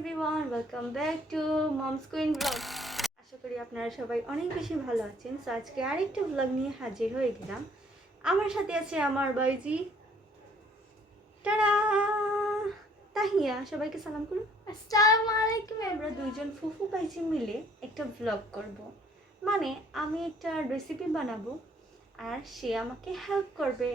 Everyone, welcome back to Mom's Queen blog. আশা করি আপনারা সবাই অনেক বেশি ভালো আছেন। সো আজকে আরেকটা ব্লগ নিয়ে হাজির হয়ে গেলাম। আমার সাথে আছে আমার বাইজি টাটা তাহিয়া। সবাইকে সালাম করুন। আসসালামু আলাইকুম। আমরা দুইজন ফুফু বাইজি মিলে একটা ব্লগ করব। মানে আমি একটা রেসিপি বানাবো আর সে আমাকে হেল্প করবে।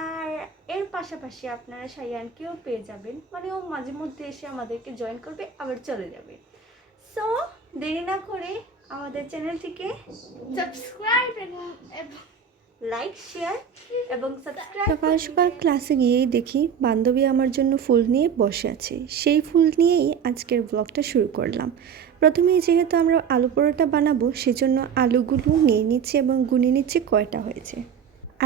আর এর পাশাপাশি আপনারা শাইয়ানকেও পেয়ে যাবেন, মানে ও মাঝে মধ্যে এসে আমাদেরকে জয়েন করবে আবার চলে যাবে। সো দেরি না করে আমাদের চ্যানেলটিকে সাবস্ক্রাইব এবং লাইক শেয়ার এবং সাবস্ক্রাইব। সকাল সকাল ক্লাসে গিয়েই দেখি বান্ধবী আমার জন্য ফুল নিয়ে বসে আছে। সেই ফুল নিয়েই আজকের ব্লগটা শুরু করলাম। প্রথমেই যেহেতু আমরা আলু পরোটা বানাবো সেজন্য আলুগুলো নিয়ে নিচ্ছি এবং গুনে নিচ্ছি কয়টা হয়েছে।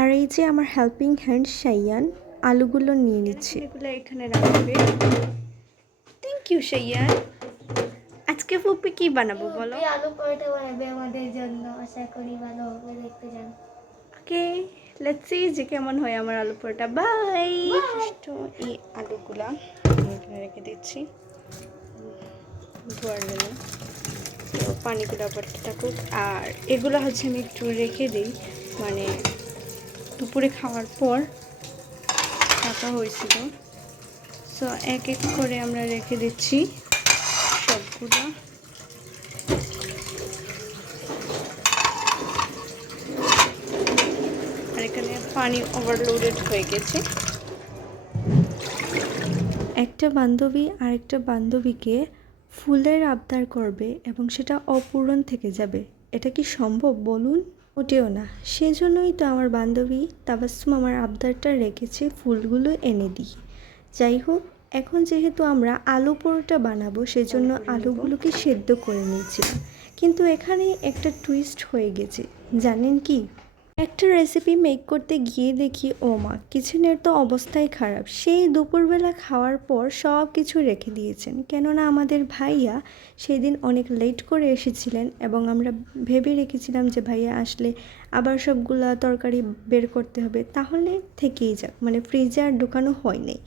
আর এই যে আমার হেল্পিং হ্যান্ড শাইয়ান আলুগুলো নিয়ে নিচ্ছে। এগুলো এখানে রাখবে। Thank you Shayan. আজকে ফুপি কি বানাবো বলো? আলু পরোটা বানাবে আমাদের জন্য। আশা করি ভালো হবে, দেখতে যান। ওকে, লেটস সি যে কেমন হয় আমার আলু পরোটা। বাই। তো এই আলুগুলা আমি এখানে রেখে দিচ্ছি ধোয়ার জন্য। তো পানিগুলো আবার থাকুক। আর এগুলো হচ্ছে আমি একটু রেখে দিই, মানে দুপুরে খাওয়ার পর রাখা হয়েছিল। সো এক এক করে আমরা রেখে দিচ্ছি সবগুলো। আর এখানে পানি ওভারলোডেড হয়ে গেছে। একটা বান্ধবী আরেকটা বান্ধবীকে ফুলের আবদার করবে এবং সেটা অপূরণ থেকে যাবে। এটা কি সম্ভব বলুন? ওটেও না। সেজন্যই তো আমার বান্ধবী তাবাসসুম আমার আবদারটা রেখেছে ফুলগুলো এনে দিই। যাই হোক, এখন যেহেতু আমরা আলু পরোটা বানাবো সেজন্য আলুগুলোকে সেদ্ধ করে নিয়েছিলাম। কিন্তু এখানে একটা টুইস্ট হয়ে গেছে, জানেন কি? একটা রেসিপি মেক করতে গিয়ে দেখি ও মা, কিচেনের তো অবস্থাই খারাপ। সেই দুপুরবেলা খাওয়ার পর সব কিছু রেখে দিয়েছেন, কেননা আমাদের ভাইয়া সেই দিন অনেক লেট করে এসেছিলেন এবং আমরা ভেবে রেখেছিলাম যে ভাইয়া আসলে আবার সবগুলা তরকারি বের করতে হবে, তাহলে থেকেই যাক, মানে ফ্রিজে আর ঢুকানো হয়নি।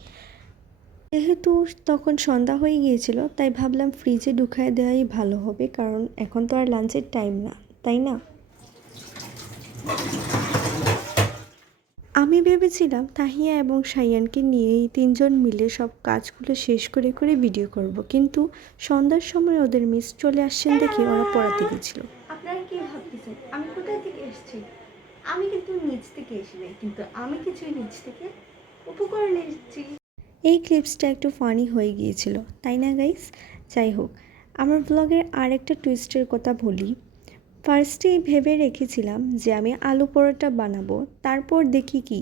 যেহেতু তখন সন্ধ্যা হয়ে গিয়েছিল তাই ভাবলাম ফ্রিজে ঢুকায় দেওয়াই ভালো হবে, কারণ এখন তো আর লাঞ্চের টাইম না, তাই না? আমি ভেবেছিলাম তাহিয়া এবং শাইয়ানকে নিয়েই তিনজন মিলে সব কাজগুলো শেষ করে করে ভিডিও করব, কিন্তু সন্ধ্যার সময় ওদের মিস চলে আসছেন দেখে ওরা পড়াতে গেছিল। আপনারা কি ভাবতেছেন আমি কোথায় থেকে এসেছি? আমি কিন্তু নিচ থেকে এসি নাই, কিন্তু আমি কিছুই নিচ থেকে উপকরণ এসেছি। এই ক্লিপসটা একটু ফানি হয়ে গিয়েছিল, তাই না গাইস? যাই হোক, আমার ব্লগের আরেকটা টুইস্টের কথা বলি। ফার্স্টেই ভেবে রেখেছিলাম যে আমি আলু পরোটা বানাবো, তারপর দেখি কি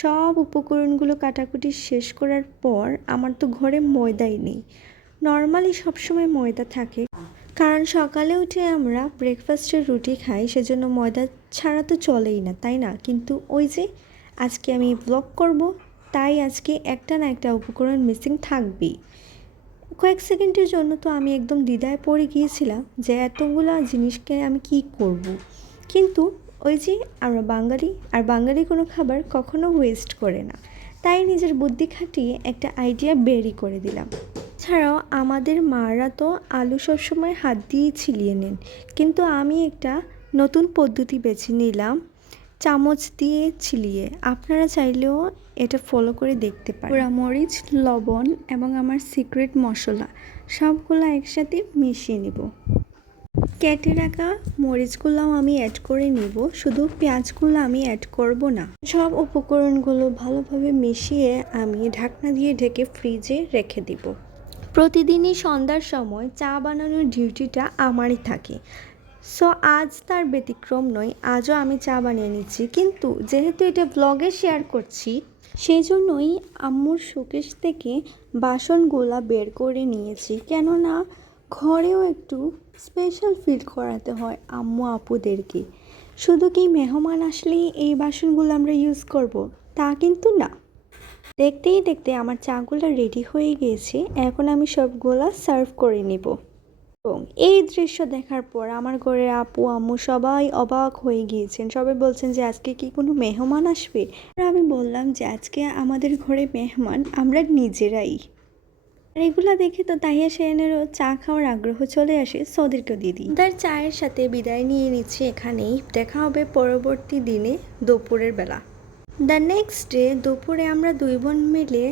সব উপকরণগুলো কাটাকুটি শেষ করার পর আমার তো ঘরে ময়দাই নেই। নর্মালি সবসময় ময়দা থাকে, কারণ সকালে উঠে আমরা ব্রেকফাস্টের রুটি খাই, সেজন্য ময়দা ছাড়া তো চলেই না, তাই না? কিন্তু ওই যে আজকে আমি ব্লগ করব, তাই আজকে একটা না একটা উপকরণ মিসিং থাকবেই। কয়েক সেকেন্ডের জন্য তো আমি একদম দ্বিধায় পড়ে গিয়েছিলাম যে এতগুলা জিনিসকে আমি কি করব। কিন্তু ওই যে আমরা বাঙালি, আর বাঙালি কোনো খাবার কখনো ওয়েস্ট করে না, তাই নিজের বুদ্ধি খাটিয়ে একটা আইডিয়া বেরই করে দিলাম। ছাড়াও আমাদের মারা তো আলু সবসময় হাত দিয়েই ছিলিয়ে নেন, কিন্তু আমি একটা নতুন পদ্ধতি বেছে নিলাম, চামচ দিয়ে ছিলিয়ে। আপনারা চাইলেও এটা ফলো করে দেখতে পারেন। পোড়া মরিচ, লবণ এবং আমার সিক্রেট মশলা সবগুলো একসাথে মিশিয়ে নেব। কেটে রাখা মরিচগুলোও আমি অ্যাড করে নিব, শুধু পেঁয়াজগুলো আমি অ্যাড করব না। সব উপকরণগুলো ভালোভাবে মিশিয়ে আমি ঢাকনা দিয়ে ঢেকে ফ্রিজে রেখে দিব। প্রতিদিনই সন্ধ্যার সময় চা বানানোর ডিউটিটা আমারই থাকে। সো আজ তার ব্যতিক্রম নয়, আজও আমি চা বানিয়ে নিচ্ছি, কিন্তু যেহেতু এটা ব্লগে শেয়ার করছি সেই জন্যই আম্মুর শোকেস থেকে বাসনগুলা বের করে নিয়েছি, কেননা ঘরেও একটু স্পেশাল ফিল করাতে হয় আম্মু আপুদেরকে। শুধু কি মেহমান আসলেই এই বাসনগুলো আমরা ইউজ করব তা কিন্তু না। দেখতেই দেখতে আমার চাগুলো রেডি হয়ে গিয়েছে, এখন আমি সবগুলা সার্ভ করে নিব। এবং এই দৃশ্য দেখার পর আমার ঘরের আপু আম্মু সবাই অবাক হয়ে গিয়েছেন। সবাই বলছেন যে আজকে কি কোনো মেহমান আসবে? আর আমি বললাম যে আজকে আমাদের ঘরে মেহমান আমরা নিজেরাই। আর এগুলো দেখে তো তাহিয়া শায়ানেরও চা খাওয়ার আগ্রহ চলে আসে, সো ওদেরকেও দিয়ে দিই। তার চায়ের সাথে বিদায় নিয়ে নিচ্ছি এখানেই। দেখা হবে পরবর্তী দিনে দুপুরের বেলা। দ্য নেক্সট ডে দুপুরে আমরা দুই বোন মিলে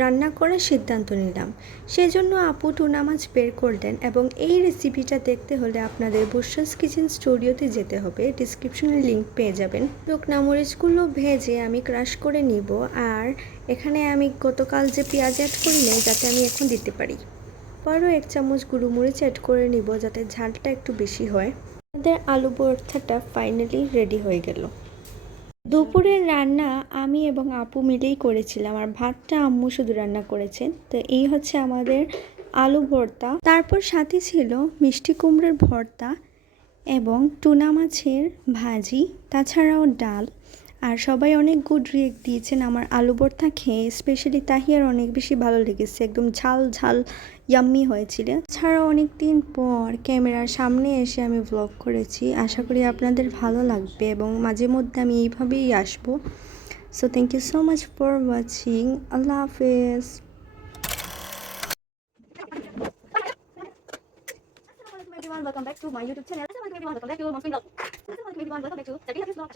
রান্না করার সিদ্ধান্ত নিলাম। সেজন্য আপু টুনা মাছ বের করলেন এবং এই রেসিপিটা দেখতে হলে আপনাদের বুশরাস কিচেন স্টুডিওতে যেতে হবে। ডিসক্রিপশনে লিংক পেয়ে যাবেন। শুকনা মরিচগুলো ভেজে আমি ক্রাশ করে নিব। আর এখানে আমি গতকাল যে পেঁয়াজ অ্যাড করি নাই, যাতে আমি এখন দিতে পারি। পরও 1 চামচ গুঁড়ো মরিচ অ্যাড করে নিব যাতে ঝালটা একটু বেশি হয়। আমাদের আলু ভর্তাটা ফাইনালি রেডি হয়ে গেল। দুপুরের রান্না আমি এবং আপু মিলেই করেছিলাম, আর ভাতটা আম্মু শুধু রান্না করেছেন। তো এই হচ্ছে আমাদের আলু ভর্তা। তারপর সাথে ছিল মিষ্টি কুমড়োর ভর্তা এবং টুনা মাছের ভাজি, তাছাড়াও ডাল। আর সবাই অনেক গুড রিয়েক্ট দিয়েছেন আমার আলু ভর্তা খেয়ে। স্পেশালি তাহিয়ার অনেক বেশি ভালো লেগেছে, একদম ঝাল ঝাল ইয়াম্মি হয়েছিল। ছাড়াও অনেক দিন পর ক্যামেরার সামনে এসে আমি ব্লগ করেছি। আশা করি আপনাদের ভালো লাগবে এবং মাঝে মধ্যে আমি এইভাবেই আসবো। So thank you so much for watching. আল্লাহ হাফেজ। Everyone, welcome back to my YouTube channel. Welcome everyone, welcome back to Mom's Queen Vlog. Welcome everyone, welcome back to Study Happy Vlog.